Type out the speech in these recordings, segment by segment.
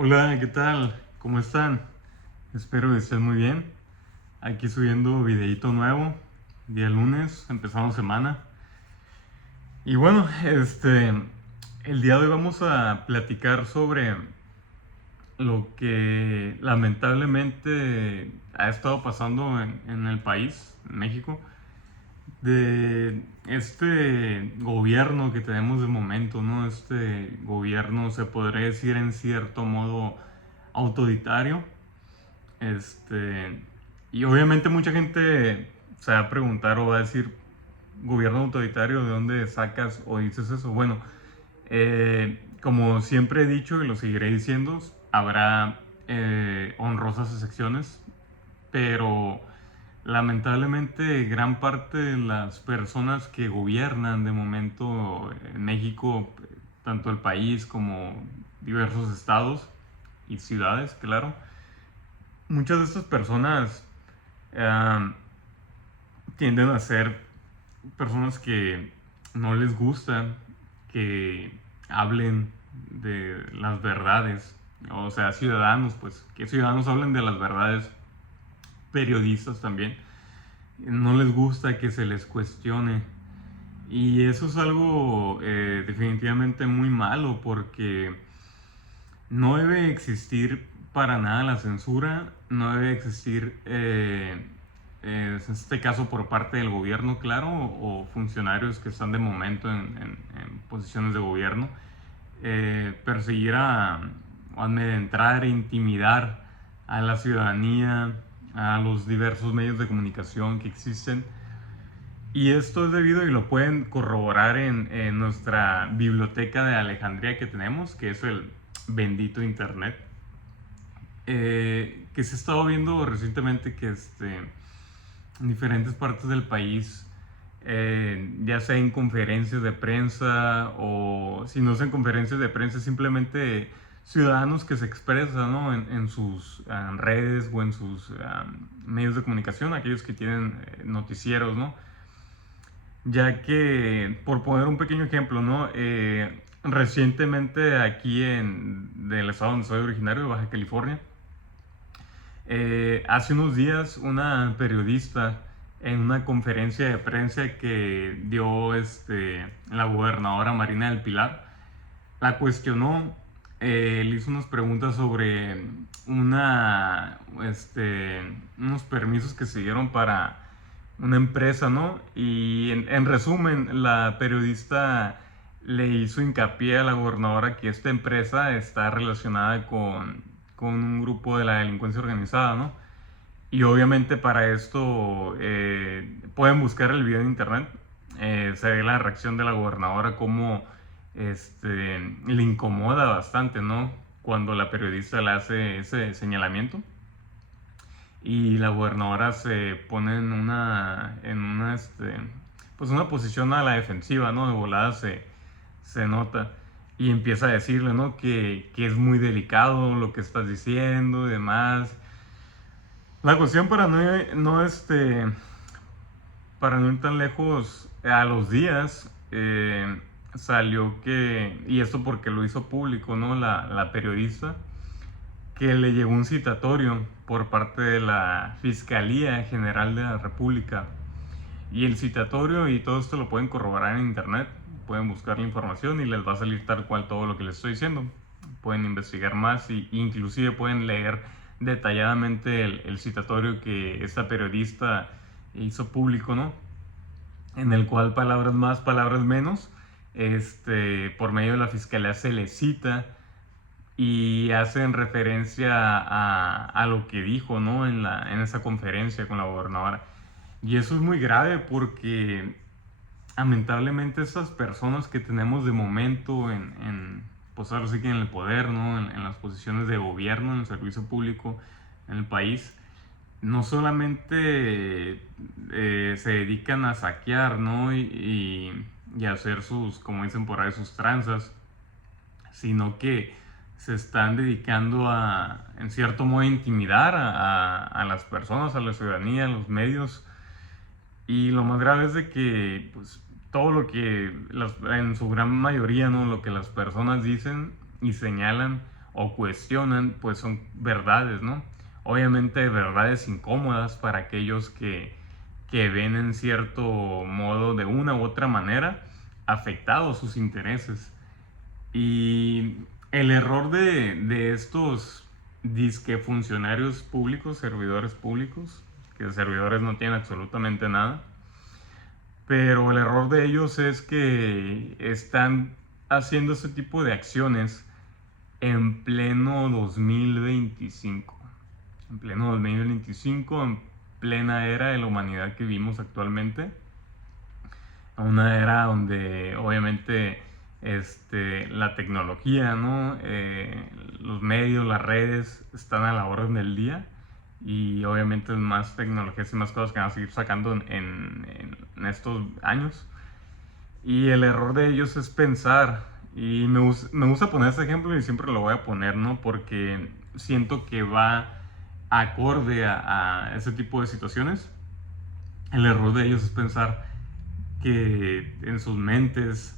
Hola, ¿qué tal? ¿Cómo están? Espero que estén muy bien. Aquí subiendo videito nuevo, día lunes, empezamos semana. Y bueno, el día de hoy vamos a platicar sobre lo que lamentablemente ha estado pasando en el país, en México, de este gobierno que tenemos de momento, ¿no? Este gobierno se podría decir en cierto modo autoritario. Este, y obviamente mucha gente se va a preguntar o va a decir, gobierno autoritario, ¿de dónde sacas o dices eso? Bueno, como siempre he dicho y lo seguiré diciendo, habrá honrosas excepciones, pero lamentablemente gran parte de las personas que gobiernan de momento en México, tanto el país como diversos estados y ciudades, claro, muchas de estas personas eh, tienden a ser personas que no les gusta que hablen de las verdades, o sea, ciudadanos, pues, que ciudadanos hablen de las verdades, periodistas también, no les gusta que se les cuestione. Y eso es algo definitivamente muy malo porque no debe existir para nada la censura, no debe existir, en este caso por parte del gobierno, claro, o funcionarios que están de momento en posiciones de gobierno, perseguir o amedrentar e intimidar a la ciudadanía, a los diversos medios de comunicación que existen. Y esto es debido, y lo pueden corroborar en nuestra biblioteca de Alejandría que tenemos, que es el bendito Internet, que se ha estado viendo recientemente que en diferentes partes del país, ya sea en conferencias de prensa o si no es en conferencias de prensa, simplemente ciudadanos que se expresan, ¿no? en sus redes o en sus medios de comunicación, aquellos que tienen noticieros, ¿no? Ya que, por poner un pequeño ejemplo, ¿no? Recientemente aquí del estado donde soy originario, de Baja California, hace unos días una periodista en una conferencia de prensa que dio la gobernadora Marina del Pilar, la cuestionó, le hizo unas preguntas sobre unos permisos que se dieron para una empresa, ¿no? Y en resumen, la periodista le hizo hincapié a la gobernadora que esta empresa está relacionada con un grupo de la delincuencia organizada, ¿no? Y obviamente para esto pueden buscar el video en internet. Se ve la reacción de la gobernadora como le incomoda bastante, ¿no? Cuando la periodista le hace ese señalamiento. Y la gobernadora se pone pues una posición a la defensiva, ¿no? De volada se nota. Y empieza a decirle, ¿no? Que es muy delicado lo que estás diciendo y demás. La cuestión para para no ir tan lejos, a los días salió que, y esto porque lo hizo público, ¿no? La periodista, que le llegó un citatorio por parte de la Fiscalía General de la República. Y el citatorio y todo esto lo pueden corroborar en internet, pueden buscar la información y les va a salir tal cual todo lo que les estoy diciendo. Pueden investigar más y inclusive pueden leer detalladamente el citatorio que esta periodista hizo público, ¿no? En el cual palabras más, palabras menos, por medio de la fiscalía se le cita y hacen referencia a lo que dijo, ¿no? En esa conferencia con la gobernadora. Y eso es muy grave porque lamentablemente esas personas que tenemos de momento pues ahora sí que en el poder, ¿no? En las posiciones de gobierno, en el servicio público en el país, no solamente se dedican a saquear, ¿no? Y a hacer como dicen por ahí, sus tranzas, sino que se están dedicando en cierto modo, a intimidar a las personas, a la ciudadanía, a los medios. Y lo más grave es de que, pues, todo lo que, en su gran mayoría, ¿no? Lo que las personas dicen y señalan o cuestionan, pues son verdades, ¿no? Obviamente verdades incómodas para aquellos que ven en cierto modo, de una u otra manera, afectados sus intereses. Y el error de estos disque funcionarios públicos, servidores públicos, que de servidores no tienen absolutamente nada, pero el error de ellos es que están haciendo este tipo de acciones en pleno 2025. En pleno 2025, en plena era de la humanidad que vivimos actualmente. Una era donde obviamente la tecnología, ¿no? Los medios, las redes están a la orden del día, y obviamente más tecnologías y más cosas que van a seguir sacando en estos años. Y el error de ellos es pensar, y me gusta poner este ejemplo y siempre lo voy a poner, ¿no? Porque siento que va acorde a ese tipo de situaciones. El error de ellos es pensar que en sus mentes,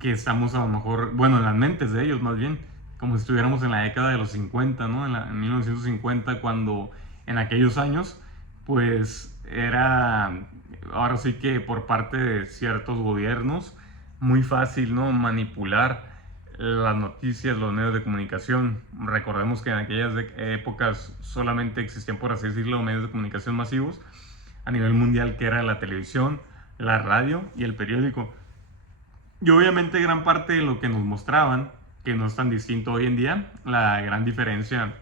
que estamos a lo mejor, bueno, en las mentes de ellos más bien, como si estuviéramos en la década de los 50, ¿no? En 1950, cuando en aquellos años, pues era, ahora sí que por parte de ciertos gobiernos, muy fácil, ¿no? Manipular las noticias, los medios de comunicación. Recordemos que en aquellas épocas solamente existían, por así decirlo, medios de comunicación masivos a nivel mundial, que era la televisión, la radio y el periódico. Y obviamente gran parte de lo que nos mostraban, que no es tan distinto hoy en día, la gran diferencia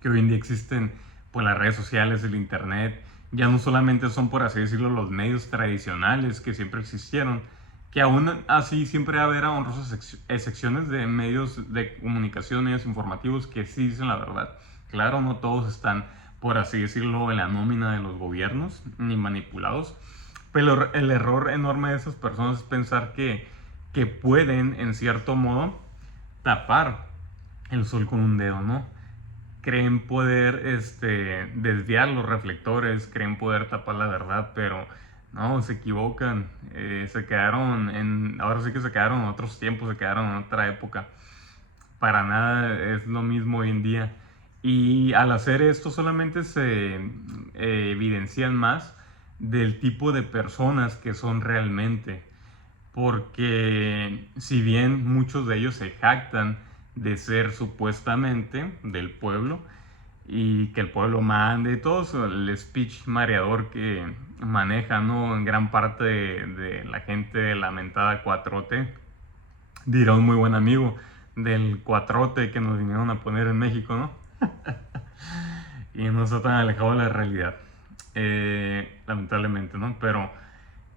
que hoy en día existen, pues las redes sociales, el internet, ya no solamente son, por así decirlo, los medios tradicionales que siempre existieron, que aún así siempre va a haber honrosas excepciones de medios de comunicación, medios informativos que sí dicen la verdad. Claro, no todos están, por así decirlo, en la nómina de los gobiernos, ni manipulados, pero el error enorme de esas personas es pensar que pueden, en cierto modo, tapar el sol con un dedo, ¿no? Creen poder desviar los reflectores, creen poder tapar la verdad, pero no, se equivocan. Se quedaron ahora sí que se quedaron en otros tiempos, se quedaron en otra época. Para nada es lo mismo hoy en día. Y al hacer esto solamente se evidencian más del tipo de personas que son realmente. Porque si bien muchos de ellos se jactan de ser supuestamente del pueblo, y que el pueblo mande y todo eso, el speech mareador que maneja, ¿no? En gran parte de la gente de la mentada 4T, dirá un muy buen amigo del 4T que nos vinieron a poner en México, ¿no? Y no está tan alejado de la realidad, lamentablemente, ¿no? Pero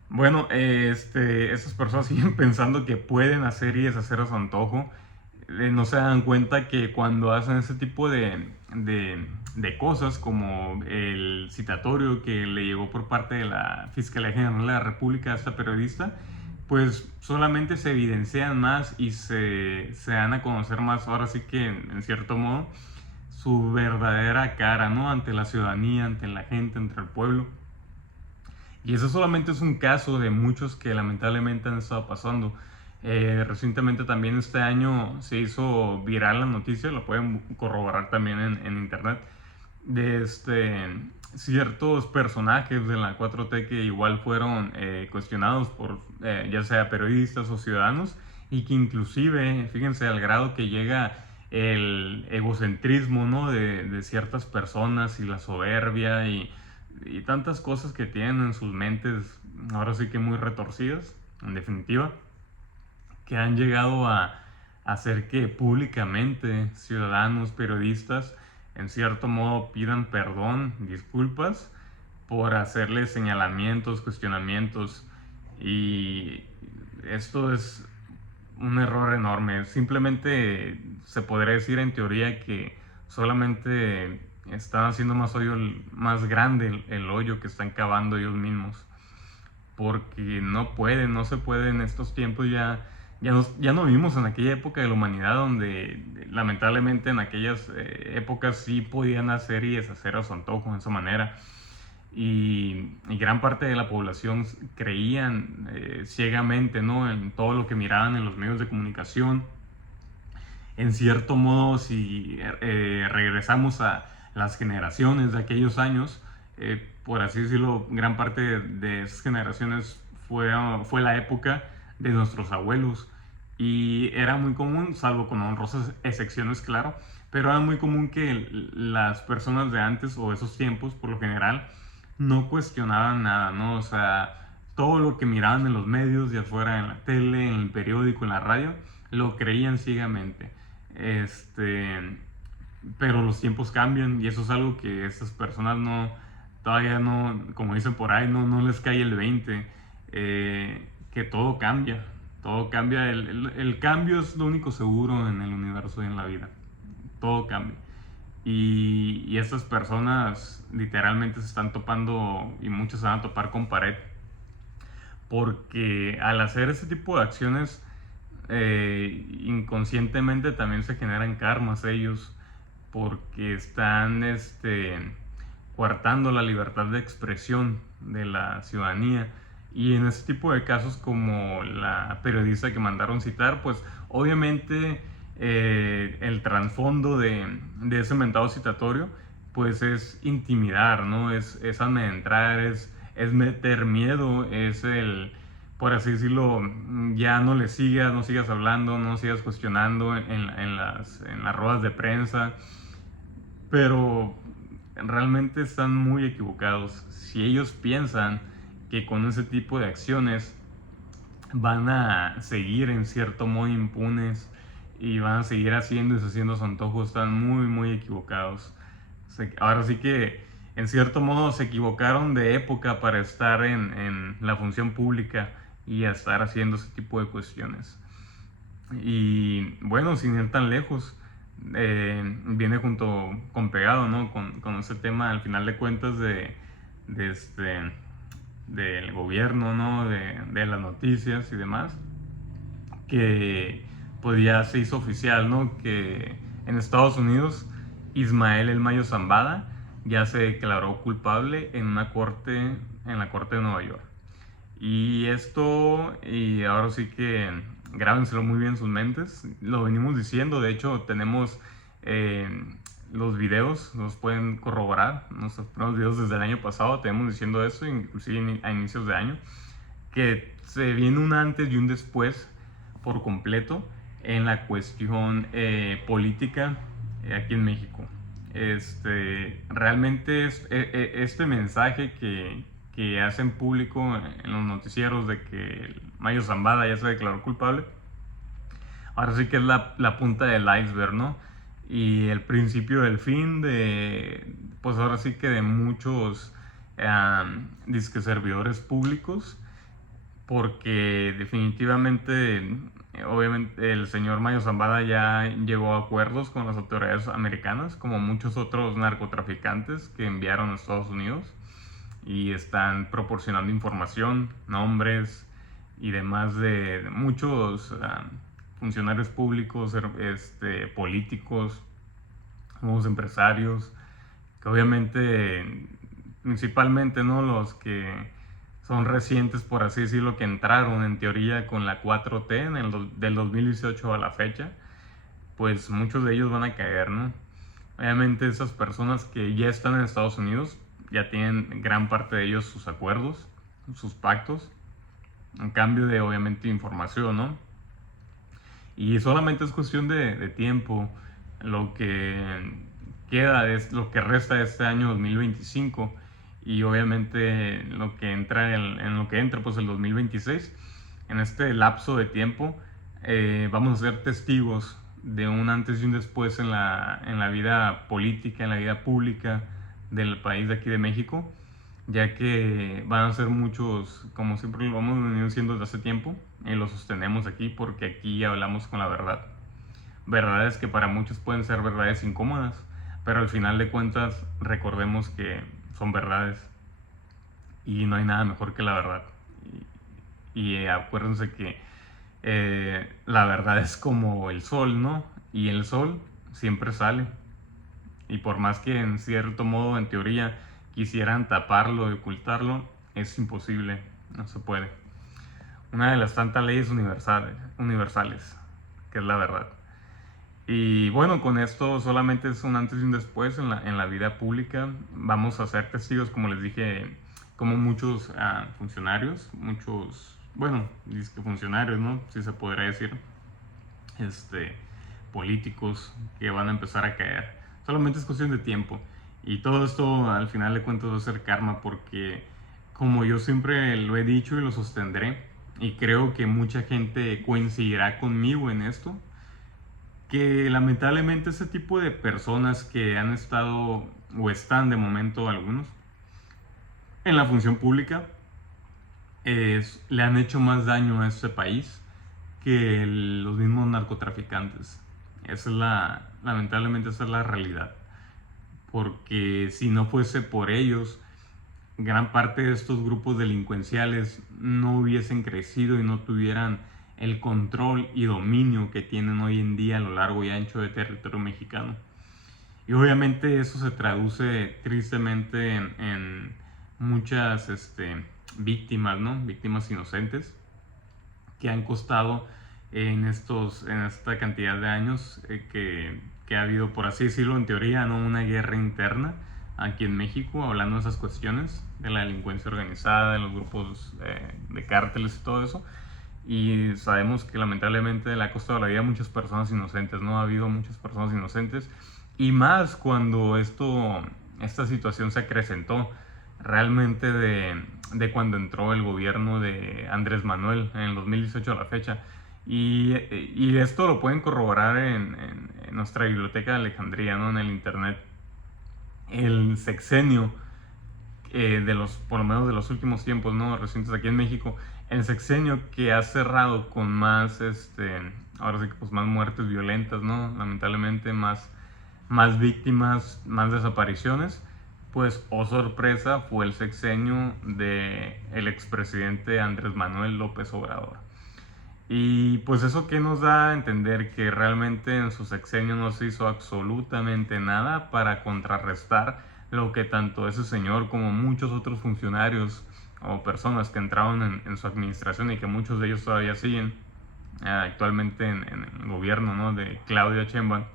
bueno, esas personas siguen pensando que pueden hacer y deshacer a su antojo. No se dan cuenta que cuando hacen ese tipo de cosas, como el citatorio que le llegó por parte de la Fiscalía General de la República a esta periodista, pues solamente se evidencian más y se dan a conocer más, ahora sí que en cierto modo, su verdadera cara, ¿no? Ante la ciudadanía, ante la gente, ante el pueblo. Y eso solamente es un caso de muchos que lamentablemente han estado pasando. Recientemente también este año se hizo viral la noticia, lo pueden corroborar también en internet, de ciertos personajes de la 4T que igual fueron cuestionados por ya sea periodistas o ciudadanos, y que inclusive, fíjense al grado que llega el egocentrismo, ¿no? de ciertas personas, y la soberbia y tantas cosas que tienen en sus mentes, ahora sí que muy retorcidas, en definitiva, que han llegado a hacer que públicamente ciudadanos, periodistas, en cierto modo pidan perdón, disculpas, por hacerles señalamientos, cuestionamientos. Y esto es un error enorme. Simplemente se podría decir en teoría que solamente están haciendo más grande el hoyo que están cavando ellos mismos. Porque no se puede en estos tiempos. Ya no vivimos en aquella época de la humanidad donde lamentablemente en aquellas épocas sí podían hacer y deshacer a su antojo de esa manera. Y gran parte de la población creían ciegamente, ¿no? En todo lo que miraban en los medios de comunicación, en cierto modo, si regresamos a las generaciones de aquellos años, por así decirlo, gran parte de esas generaciones fue la época de nuestros abuelos. Y era muy común, salvo con honrosas excepciones, claro, pero era muy común que las personas de antes o esos tiempos, por lo general, no cuestionaban nada, ¿no? O sea, todo lo que miraban en los medios, ya fuera en la tele, en el periódico, en la radio, lo creían ciegamente. Este, pero los tiempos cambian y eso es algo que estas personas no, todavía no, como dicen por ahí, no les cae el 20, que todo cambia, el cambio es lo único seguro en el universo y en la vida, todo cambia. Y estas personas literalmente se están topando y muchos se van a topar con pared porque al hacer ese tipo de acciones inconscientemente también se generan karmas ellos porque están coartando la libertad de expresión de la ciudadanía. Y en ese tipo de casos como la periodista que mandaron citar, pues obviamente el trasfondo de ese mentado citatorio pues es intimidar, ¿no? Es amedrentar, es meter miedo, es el, por así decirlo, ya no le sigas, no sigas hablando, no sigas cuestionando en las ruedas de prensa, pero realmente están muy equivocados. Si ellos piensan que con ese tipo de acciones van a seguir en cierto modo impunes y van a seguir haciendo y deshaciendo sus antojos, están muy equivocados. Ahora sí que en cierto modo se equivocaron de época para estar en la función pública y estar haciendo ese tipo de cuestiones. Y bueno, sin ir tan lejos, viene junto con pegado, ¿no? Con ese tema, al final de cuentas, de del gobierno, ¿no? De las noticias y demás, que pues ya se hizo oficial, ¿no? Que en Estados Unidos, Ismael El Mayo Zambada ya se declaró culpable en la corte de Nueva York. Y esto, y ahora sí que grábenselo muy bien en sus mentes, lo venimos diciendo, de hecho tenemos eh, los videos, nos pueden corroborar, nuestros primeros videos desde el año pasado tenemos diciendo eso, inclusive a inicios de año, que se viene un antes y un después por completo en la cuestión política aquí en México. Realmente este mensaje que hacen público en los noticieros de que Mayo Zambada ya se declaró culpable, ahora sí que es la punta del iceberg, ¿no? Y el principio del fin pues ahora sí que de muchos disque servidores públicos, porque definitivamente, obviamente el señor Mayo Zambada ya llegó a acuerdos con las autoridades americanas, como muchos otros narcotraficantes que enviaron a Estados Unidos y están proporcionando información, nombres y demás de muchos funcionarios públicos, políticos, nuevos empresarios, que obviamente, principalmente, ¿no? Los que son recientes, por así decirlo, que entraron en teoría con la 4T del 2018 a la fecha, pues muchos de ellos van a caer, ¿no? Obviamente esas personas que ya están en Estados Unidos, ya tienen gran parte de ellos sus acuerdos, sus pactos, en cambio de obviamente información, ¿no? Y solamente es cuestión de tiempo. Lo que queda es lo que resta de este año 2025 y obviamente lo que entra en lo que entra pues el 2026. En este lapso de tiempo vamos a ser testigos de un antes y un después en la vida política, en la vida pública del país de aquí de México, ya que van a ser muchos, como siempre lo hemos venido siendo desde hace tiempo, y lo sostenemos aquí porque aquí hablamos con la verdad. Verdades que para muchos pueden ser verdades incómodas, pero al final de cuentas recordemos que son verdades y no hay nada mejor que la verdad. Y acuérdense que la verdad es como el sol, ¿no? Y el sol siempre sale. Y por más que en cierto modo, en teoría, quisieran taparlo y ocultarlo, es imposible, no se puede. Una de las tantas leyes universales, que es la verdad. Y bueno, con esto solamente es un antes y un después en la vida pública. Vamos a ser testigos, como les dije, como muchos funcionarios, muchos, bueno, disque funcionarios, ¿no? Si se podría decir, este, políticos que van a empezar a caer. Solamente es cuestión de tiempo. Y todo esto al final de cuentas va a ser karma porque, como yo siempre lo he dicho y lo sostendré, y creo que mucha gente coincidirá conmigo en esto, que lamentablemente ese tipo de personas que han estado o están de momento algunos en la función pública le han hecho más daño a este país que los mismos narcotraficantes. Lamentablemente esa es la realidad. Porque si no fuese por ellos, gran parte de estos grupos delincuenciales no hubiesen crecido y no tuvieran el control y dominio que tienen hoy en día a lo largo y ancho del territorio mexicano. Y obviamente eso se traduce tristemente en muchas víctimas, ¿no? Víctimas inocentes que han costado en esta cantidad de años que ha habido, por así decirlo, en teoría, ¿no? Una guerra interna aquí en México, hablando de esas cuestiones, de la delincuencia organizada, de los grupos de cárteles y todo eso. Y sabemos que lamentablemente le ha costado la vida a muchas personas inocentes, ¿no? Ha habido muchas personas inocentes. Y más cuando esta situación se acrecentó realmente de cuando entró el gobierno de Andrés Manuel en el 2018 a la fecha. Y esto lo pueden corroborar en nuestra biblioteca de Alejandría, ¿no? En el internet. El sexenio por lo menos de los últimos tiempos, ¿no? Recientes aquí en México, el sexenio que ha cerrado con más, ahora sí que pues más muertes violentas, ¿no? Lamentablemente más víctimas, más desapariciones, pues, oh sorpresa, fue el sexenio de el expresidente Andrés Manuel López Obrador. Y pues eso que nos da a entender que realmente en su sexenio no se hizo absolutamente nada para contrarrestar lo que tanto ese señor como muchos otros funcionarios o personas que entraron en su administración y que muchos de ellos todavía siguen actualmente en el gobierno, ¿no? De Claudia Sheinbaum,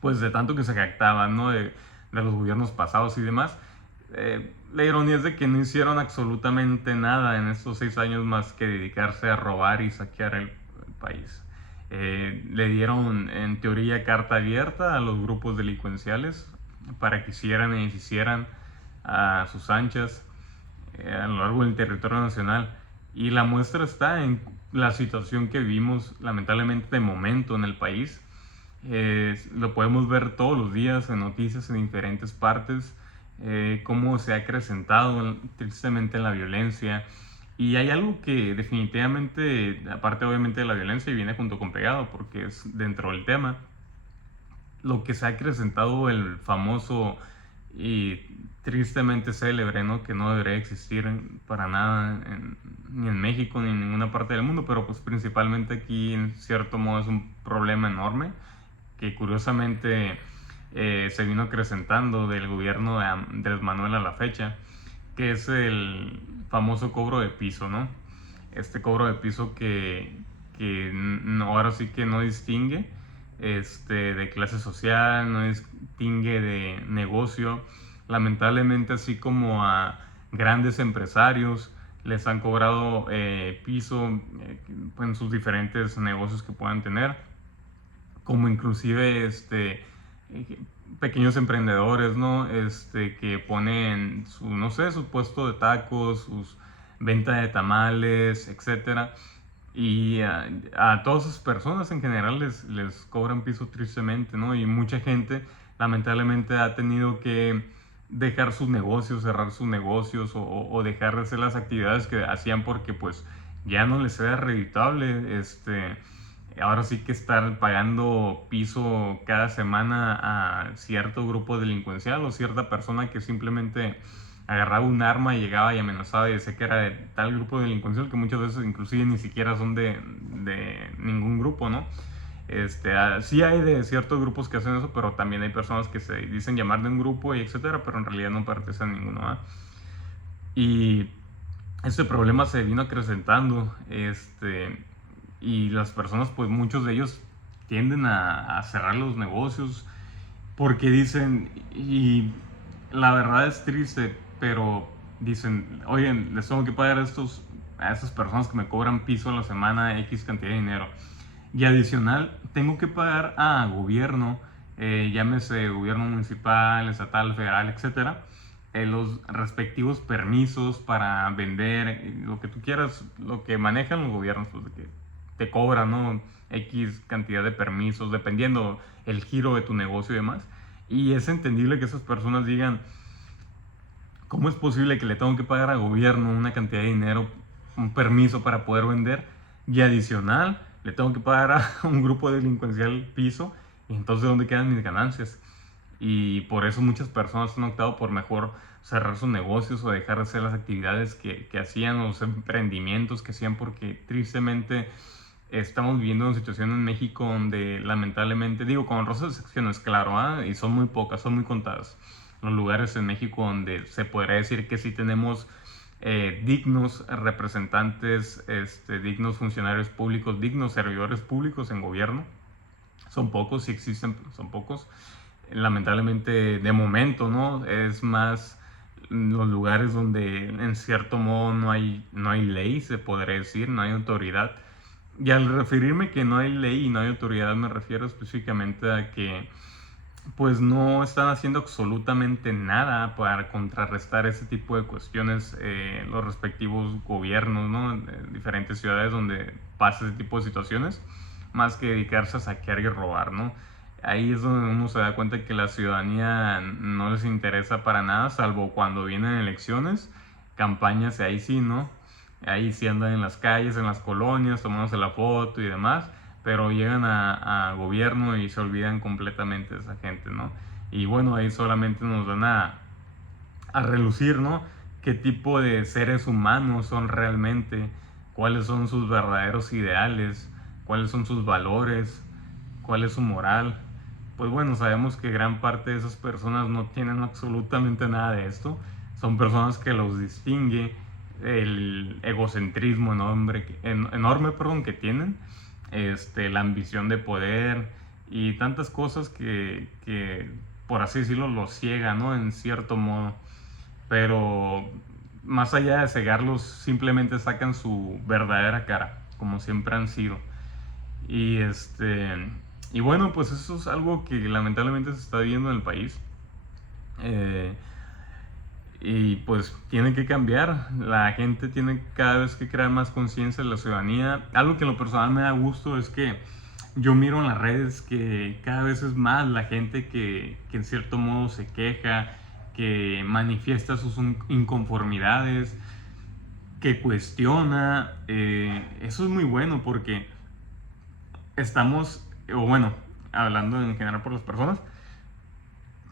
pues de tanto que se jactaban, ¿no? De los gobiernos pasados y demás. La ironía es de que no hicieron absolutamente nada en estos 6 años más que dedicarse a robar y saquear el país. Le dieron en teoría carta abierta a los grupos delincuenciales para que hicieran y deshicieran a sus anchas a lo largo del territorio nacional. Y la muestra está en la situación que vivimos lamentablemente de momento en el país. Lo podemos ver todos los días en noticias en diferentes partes, cómo se ha acrecentado tristemente la violencia. Y hay algo que definitivamente, aparte obviamente de la violencia, y viene junto con pegado, porque es dentro del tema, lo que se ha acrecentado el famoso y tristemente célebre, ¿no? Que no debería existir para nada ni en México ni en ninguna parte del mundo, pero pues principalmente aquí en cierto modo es un problema enorme que curiosamente se vino acrecentando del gobierno de Andrés Manuel a la fecha, que es el famoso cobro de piso, ¿no? Este cobro de piso que ahora sí que no distingue de clase social, no distingue de negocio. Lamentablemente, así como a grandes empresarios les han cobrado piso en sus diferentes negocios que puedan tener, como inclusive pequeños emprendedores, ¿no? Que ponen no sé, su puesto de tacos, sus venta de tamales, etcétera. Y a todas esas personas en general les cobran piso tristemente, ¿no? Y mucha gente lamentablemente ha tenido que dejar sus negocios, cerrar sus negocios o dejar de hacer las actividades que hacían porque pues ya no les era reditable ahora sí que estar pagando piso cada semana a cierto grupo delincuencial o cierta persona que simplemente agarraba un arma y llegaba y amenazaba y decía que era de tal grupo delincuencial, que muchas veces inclusive ni siquiera son de ningún grupo, ¿no? Sí hay de ciertos grupos que hacen eso, pero también hay personas que se dicen llamar de un grupo y etcétera, pero en realidad no pertenecen a ninguno, ¿eh? Y este problema se vino acrecentando, y las personas, pues muchos de ellos tienden a cerrar los negocios porque dicen, y la verdad es triste, pero dicen, oye, les tengo que pagar a estas personas que me cobran piso a la semana X cantidad de dinero. Y adicional, tengo que pagar a gobierno, llámese gobierno municipal, estatal, federal, etcétera, los respectivos permisos para vender, lo que tú quieras, lo que manejan los gobiernos, pues de que te cobran, ¿no? X cantidad de permisos, dependiendo el giro de tu negocio y demás. Y es entendible que esas personas digan, ¿cómo es posible que le tengo que pagar al gobierno una cantidad de dinero, un permiso para poder vender? Y adicional, le tengo que pagar a un grupo delincuencial piso. Y entonces, ¿dónde quedan mis ganancias? Y por eso muchas personas han optado por mejor cerrar sus negocios o dejar de hacer las actividades que hacían, o los emprendimientos que hacían, porque tristemente estamos viviendo una situación en México donde lamentablemente, digo, con honrosas excepciones, claro, ¿ah? Y son muy pocas, son muy contadas los lugares en México donde se podría decir que sí tenemos dignos representantes, dignos funcionarios públicos, dignos servidores públicos en gobierno. Son pocos, sí existen, son pocos. Lamentablemente, de momento, ¿no? Es más los lugares donde en cierto modo no hay ley, se podría decir, no hay autoridad. Y al referirme que no hay ley y no hay autoridad, me refiero específicamente a que pues no están haciendo absolutamente nada para contrarrestar ese tipo de cuestiones, los respectivos gobiernos, ¿no? En diferentes ciudades donde pasa ese tipo de situaciones, más que dedicarse a saquear y robar, ¿no? Ahí es donde uno se da cuenta que la ciudadanía no les interesa para nada, salvo cuando vienen elecciones, campañas, y ahí sí, ¿no? Ahí sí andan en las calles, en las colonias, tomándose la foto y demás, pero llegan a gobierno y se olvidan completamente de esa gente, ¿no? Y bueno, ahí solamente nos dan a relucir, ¿no? ¿Qué tipo de seres humanos son realmente? ¿Cuáles son sus verdaderos ideales? ¿Cuáles son sus valores? ¿Cuál es su moral? Pues bueno, sabemos que gran parte de esas personas no tienen absolutamente nada de esto. Son personas que los distingue el egocentrismo enorme, perdón, que tienen, la ambición de poder y tantas cosas que, por así decirlo, los ciega, ¿no? En cierto modo. Pero más allá de cegarlos, simplemente sacan su verdadera cara, como siempre han sido. Y y bueno, pues eso es algo que lamentablemente se está viendo en el país. Eh, y pues tiene que cambiar. La gente tiene cada vez que crear más conciencia en la ciudadanía. Algo que en lo personal me da gusto es que yo miro en las redes que cada vez es más la gente que en cierto modo se queja, que manifiesta sus inconformidades, que cuestiona. Eso es muy bueno porque estamos, o bueno, hablando en general por las personas,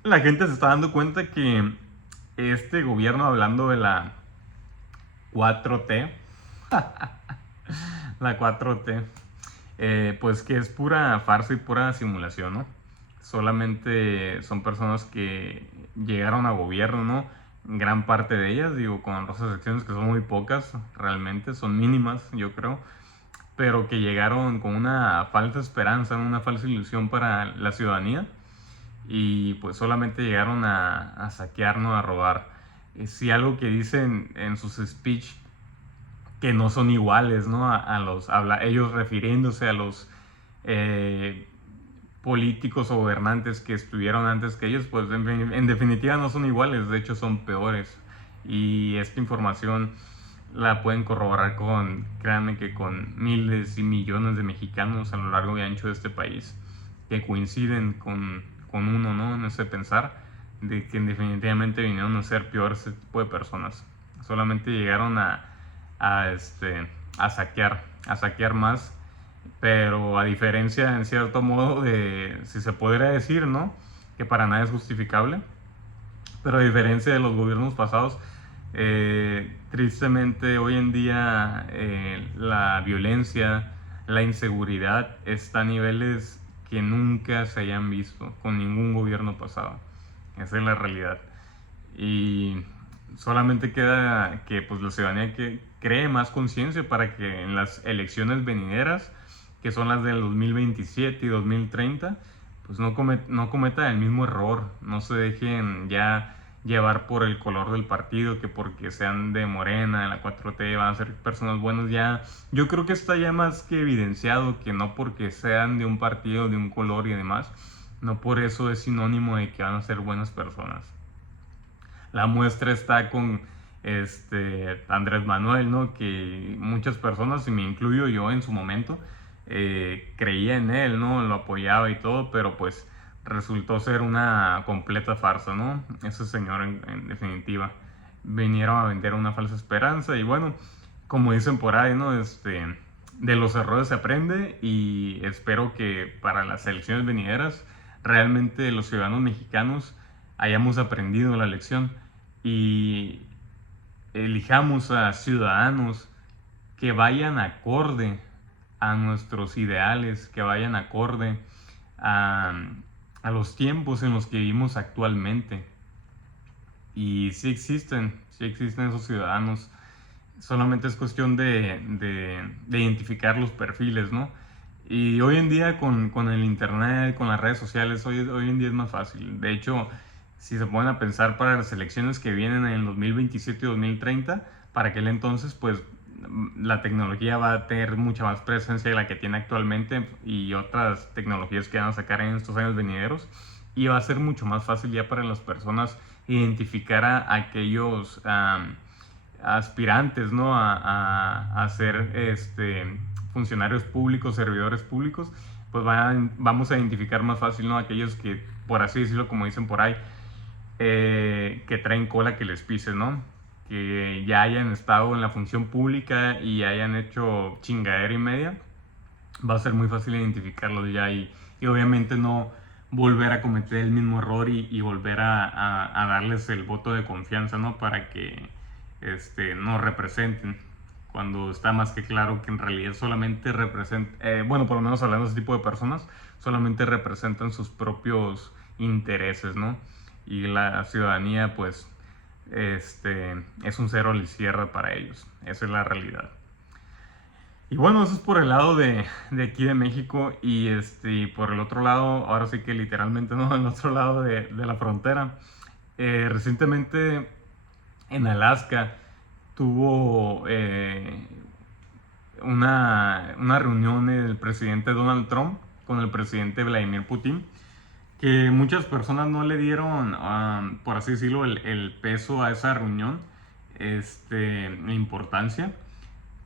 la gente se está dando cuenta que este gobierno, hablando de la 4T, la 4T, pues que es pura farsa y pura simulación, ¿no? Solamente son personas que llegaron a gobierno, ¿no? Gran parte de ellas, digo, con honrosas excepciones que son muy pocas, realmente, son mínimas, yo creo, pero que llegaron con una falsa esperanza, una falsa ilusión para la ciudadanía, y pues solamente llegaron a saquear, ¿no? A robar. Si algo que dicen en sus speech que no son iguales, ¿no? Ellos refiriéndose a los eh, políticos o gobernantes que estuvieron antes que ellos, pues en definitiva no son iguales, de hecho son peores. Y esta información la pueden corroborar créanme que con miles y millones de mexicanos a lo largo y ancho de este país, que coinciden con uno, ¿no? En ese pensar de que definitivamente vinieron a ser peores ese tipo de personas. Solamente llegaron a, este, a saquear más, pero a diferencia, en cierto modo, de, si se podría decir, ¿no? Que para nada es justificable, pero a diferencia de los gobiernos pasados, tristemente hoy en día la violencia, la inseguridad está a niveles que nunca se hayan visto con ningún gobierno pasado. Esa es la realidad. Y solamente queda que pues la ciudadanía que cree más conciencia para que en las elecciones venideras que son las del 2027 y 2030, pues no cometa el mismo error, no se dejen ya llevar por el color del partido, que porque sean de Morena, de la 4T, van a ser personas buenas. Ya, yo creo que está ya más que evidenciado que no porque sean de un partido, de un color y demás, no por eso es sinónimo de que van a ser buenas personas. La muestra está con Andrés Manuel, ¿no? Que muchas personas, y me incluyo yo en su momento, creía en él, ¿no? Lo apoyaba y todo, pero pues resultó ser una completa farsa, ¿no? Ese señor en definitiva vinieron a vender una falsa esperanza y bueno, como dicen por ahí, ¿no? De los errores se aprende y espero que para las elecciones venideras realmente los ciudadanos mexicanos hayamos aprendido la lección y elijamos a ciudadanos que vayan acorde a nuestros ideales, que vayan acorde a, a los tiempos en los que vivimos actualmente. Y sí existen esos ciudadanos. Solamente es cuestión de identificar los perfiles, ¿no? Y hoy en día con el internet, con las redes sociales, hoy en día es más fácil. De hecho, si se ponen a pensar para las elecciones que vienen en el 2027 y 2030, para aquel entonces, pues la tecnología va a tener mucha más presencia de la que tiene actualmente y otras tecnologías que van a sacar en estos años venideros. Y va a ser mucho más fácil ya para las personas identificar a aquellos aspirantes, ¿no? A ser funcionarios públicos, servidores públicos, pues vamos a identificar más fácil, ¿no? Aquellos que, por así decirlo, como dicen por ahí, que traen cola que les pise, ¿no? Que ya hayan estado en la función pública y hayan hecho chingadera y media, va a ser muy fácil identificarlos ya y obviamente no volver a cometer el mismo error y volver a darles el voto de confianza, ¿no? Para que nos representen, cuando está más que claro que en realidad solamente representan, bueno, por lo menos hablando de ese tipo de personas, solamente representan sus propios intereses, ¿no? Y la ciudadanía, pues, es un cero a la izquierda para ellos. Esa es la realidad. Y bueno, eso es por el lado de aquí de México y por el otro lado, ahora sí que literalmente, ¿no? En el otro lado de la frontera. Recientemente en Alaska tuvo una reunión el presidente Donald Trump con el presidente Vladimir Putin, que muchas personas no le dieron, por así decirlo, el peso a esa reunión, la importancia,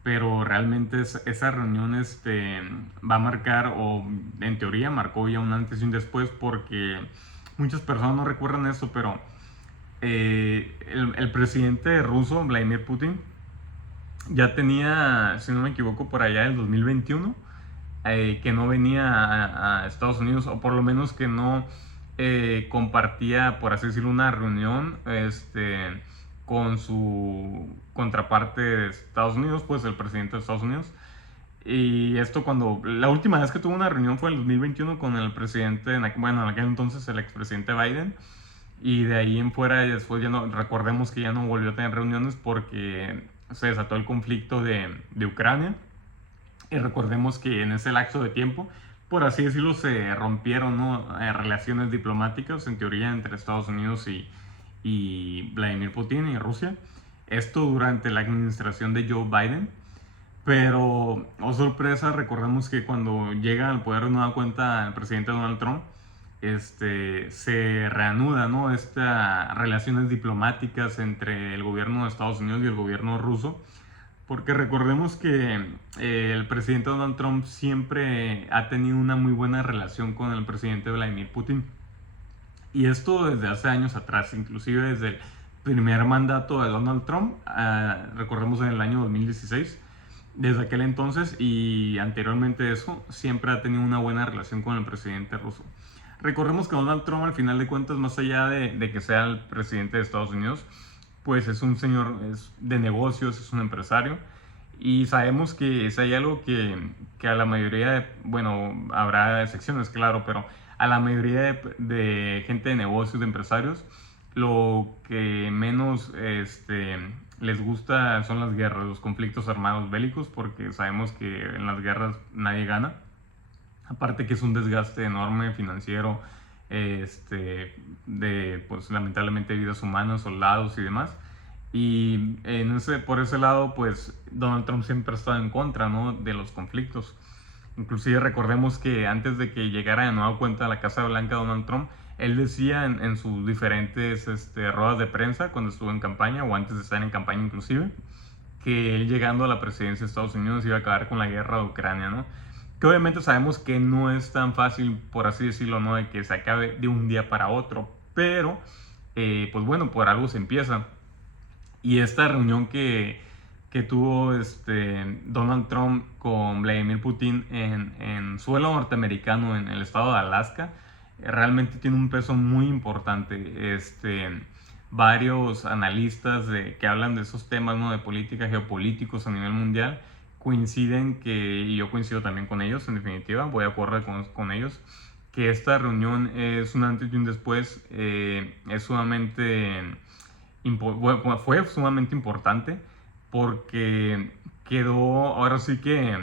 pero realmente esa reunión va a marcar, o en teoría marcó ya un antes y un después, porque muchas personas no recuerdan esto, pero el presidente ruso, Vladimir Putin, ya tenía, si no me equivoco, por allá del 2021, que no venía a Estados Unidos, o por lo menos que no compartía, por así decirlo, una reunión con su contraparte de Estados Unidos, pues el presidente de Estados Unidos. Y esto cuando, la última vez que tuvo una reunión fue en el 2021 con el presidente, bueno, en aquel entonces el expresidente Biden. Y de ahí en fuera, después ya no, recordemos que ya no volvió a tener reuniones porque se desató el conflicto de Ucrania. Y recordemos que en ese lapso de tiempo, por así decirlo, se rompieron, ¿no? Relaciones diplomáticas, en teoría, entre Estados Unidos y Vladimir Putin y Rusia. Esto durante la administración de Joe Biden. Pero, oh sorpresa, recordemos que cuando llega al poder de nueva cuenta el presidente Donald Trump, se reanuda, ¿no? Estas relaciones diplomáticas entre el gobierno de Estados Unidos y el gobierno ruso, porque recordemos que el presidente Donald Trump siempre ha tenido una muy buena relación con el presidente Vladimir Putin. Y esto desde hace años atrás, inclusive desde el primer mandato de Donald Trump, recordemos en el año 2016, desde aquel entonces y anteriormente eso, siempre ha tenido una buena relación con el presidente ruso. Recordemos que Donald Trump, al final de cuentas, más allá de que sea el presidente de Estados Unidos, pues es un señor de negocios, es un empresario. Y sabemos que si hay algo que a la mayoría bueno, habrá excepciones, claro, pero a la mayoría de gente de negocios, de empresarios, lo que menos les gusta son las guerras, los conflictos armados bélicos, porque sabemos que en las guerras nadie gana. Aparte que es un desgaste enorme financiero, de pues lamentablemente vidas humanas, soldados y demás. Y por ese lado, pues Donald Trump siempre ha estado en contra, ¿no?, de los conflictos. Inclusive recordemos que antes de que llegara de nuevo cuenta a la Casa Blanca Donald Trump, él decía en sus diferentes ruedas de prensa cuando estuvo en campaña o antes de estar en campaña inclusive, que él llegando a la presidencia de Estados Unidos iba a acabar con la guerra de Ucrania, ¿no? Que obviamente sabemos que no es tan fácil, por así decirlo, ¿no?, de que se acabe de un día para otro, pero pues bueno, por algo se empieza. Y esta reunión que tuvo Donald Trump con Vladimir Putin en suelo norteamericano, en el estado de Alaska, realmente tiene un peso muy importante. Varios analistas que hablan de esos temas, ¿no?, de política, geopolíticos a nivel mundial, coinciden y yo coincido también con ellos, en definitiva, voy a acuerdo con ellos, que esta reunión es un antes y un después, es sumamente fue sumamente importante porque quedó ahora sí que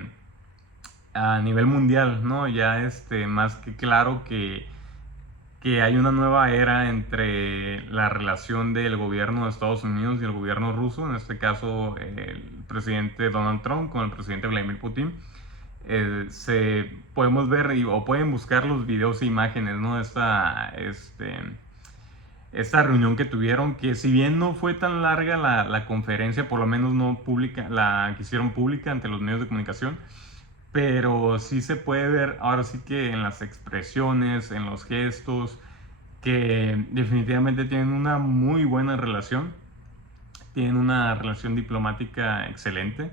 a nivel mundial, ¿no? Ya más que claro que hay una nueva era entre la relación del gobierno de Estados Unidos y el gobierno ruso, en este caso el presidente Donald Trump con el presidente Vladimir Putin. Podemos ver o pueden buscar los videos e imágenes, ¿no?, de esta reunión que tuvieron, que si bien no fue tan larga la conferencia, por lo menos no pública, la que hicieron pública ante los medios de comunicación, pero sí se puede ver ahora sí que en las expresiones, en los gestos, que definitivamente tienen una muy buena relación, tienen una relación diplomática excelente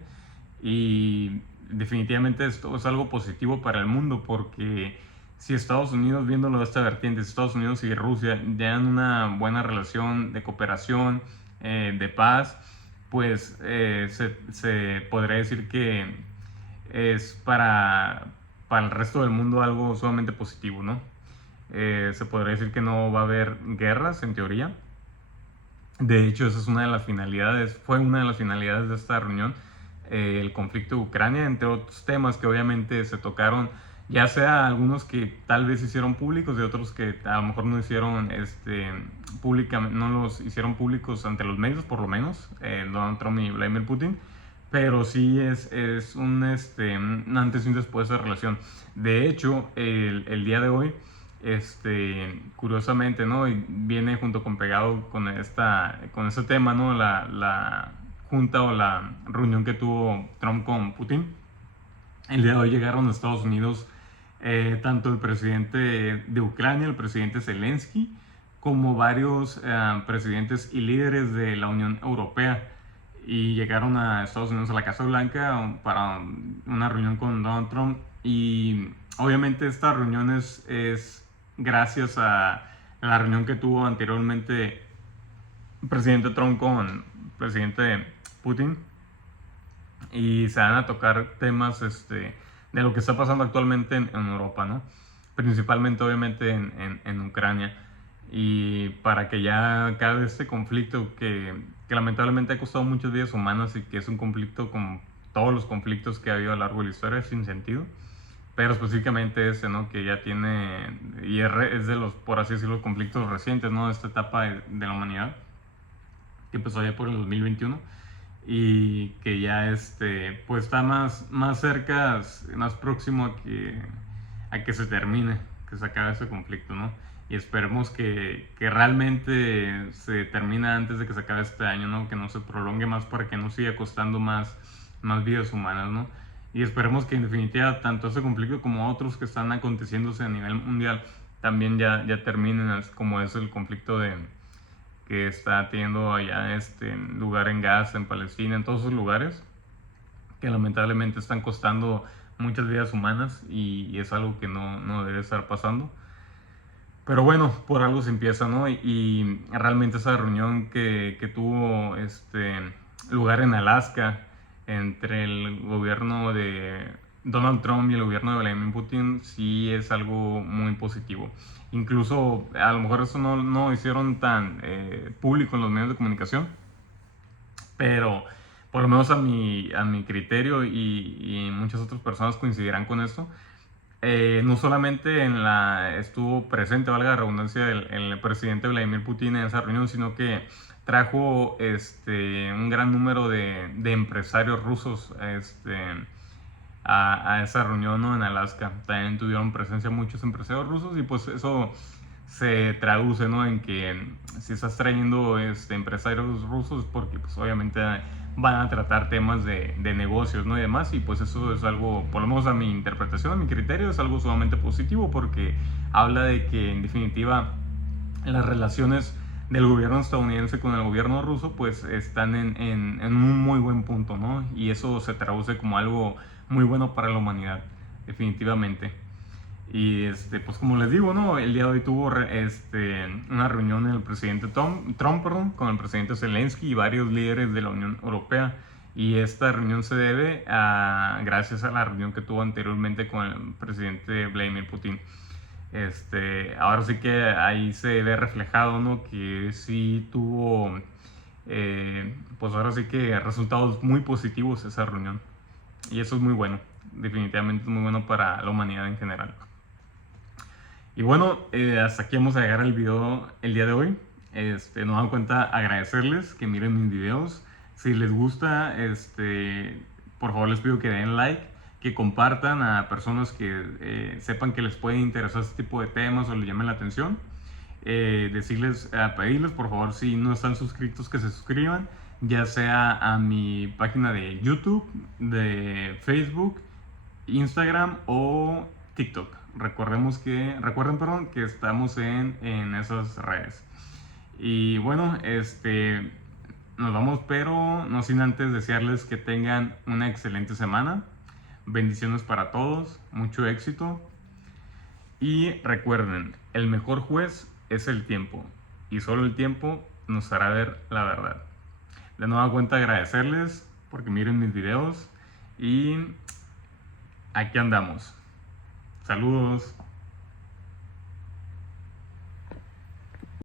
y definitivamente esto es algo positivo para el mundo porque si Estados Unidos, viéndolo de esta vertiente, si Estados Unidos y Rusia llevan una buena relación de cooperación, de paz, pues se podría decir que es para el resto del mundo algo sumamente positivo, ¿no? Se podría decir que no va a haber guerras, en teoría. De hecho, esa es una de las finalidades, fue una de las finalidades de esta reunión, el conflicto de Ucrania, entre otros temas que obviamente se tocaron, ya sea algunos que tal vez hicieron públicos y otros que a lo mejor no hicieron públicamente, no los hicieron públicos ante los medios, por lo menos, Donald Trump y Vladimir Putin, pero sí es un antes y un después de relación. De hecho, el día de hoy, curiosamente, ¿no?, y viene junto con pegado con este tema, ¿no?, la junta o la reunión que tuvo Trump con Putin. El día de hoy llegaron a Estados Unidos tanto el presidente de Ucrania, el presidente Zelensky, como varios presidentes y líderes de la Unión Europea. Y llegaron a Estados Unidos, a la Casa Blanca, para una reunión con Donald Trump. Y obviamente esta reunión es gracias a la reunión que tuvo anteriormente el presidente Trump con el presidente Putin. Y se van a tocar temas de lo que está pasando actualmente en Europa, ¿no? Principalmente, obviamente, en Ucrania. Y para que ya acabe este conflicto que lamentablemente ha costado muchas vidas humanas y que es un conflicto como todos los conflictos que ha habido a lo largo de la historia, sin sentido. Pero específicamente ese, ¿no?, que ya tiene, y es de los, por así decirlo, conflictos recientes, ¿no?, de esta etapa de la humanidad, que empezó ya por el 2021 y que ya pues está más cerca, más próximo a que se termine, que se acabe ese conflicto, ¿no? Y esperemos que realmente se termine antes de que se acabe este año, ¿no? Que no se prolongue más para que no siga costando más vidas humanas, ¿no? Y esperemos que en definitiva tanto ese conflicto como otros que están aconteciéndose a nivel mundial también ya terminen, como es el conflicto que está teniendo allá lugar en Gaza, en Palestina, en todos esos lugares que lamentablemente están costando muchas vidas humanas y es algo que no debe estar pasando. Pero bueno, por algo se empieza, ¿no? Y realmente esa reunión que tuvo lugar en Alaska entre el gobierno de Donald Trump y el gobierno de Vladimir Putin sí es algo muy positivo. Incluso a lo mejor eso no hicieron tan público en los medios de comunicación, pero por lo menos a mi criterio y muchas otras personas coincidirán con esto. No solamente estuvo presente, valga la redundancia, el presidente Vladimir Putin en esa reunión, sino que trajo un gran número de empresarios rusos a esa reunión, ¿no? En Alaska. También tuvieron presencia muchos empresarios rusos y pues eso se traduce, ¿no? En que si estás trayendo empresarios rusos, porque pues obviamente van a tratar temas de negocios, ¿no? Y demás, y pues eso es algo, por lo menos a mi interpretación, a mi criterio, es algo sumamente positivo porque habla de que en definitiva las relaciones del gobierno estadounidense con el gobierno ruso pues están en un muy buen punto, ¿no? Y eso se traduce como algo muy bueno para la humanidad, definitivamente. Y pues como les digo, ¿no? El día de hoy tuvo una reunión el presidente Trump, perdón, con el presidente Zelensky y varios líderes de la Unión Europea. Y esta reunión se debe gracias a la reunión que tuvo anteriormente con el presidente Vladimir Putin. Ahora sí que ahí se ve reflejado, ¿no? Que sí tuvo, pues ahora sí que resultados muy positivos esa reunión. Y eso es muy bueno, definitivamente es muy bueno para la humanidad en general. Y bueno, hasta aquí vamos a llegar al video el día de hoy. No dan cuenta agradecerles que miren mis videos. Si les gusta, por favor les pido que den like, que compartan a personas que sepan que les puede interesar este tipo de temas o les llamen la atención. Pedirles por favor, si no están suscritos, que se suscriban, ya sea a mi página de YouTube, de Facebook, Instagram o TikTok. Recuerden, perdón, que estamos en esas redes. Y bueno, nos vamos, pero no sin antes desearles que tengan una excelente semana. Bendiciones para todos, mucho éxito. Y recuerden, el mejor juez es el tiempo, y solo el tiempo nos hará ver la verdad. De nueva cuenta agradecerles porque miren mis videos y aquí andamos. Saludos.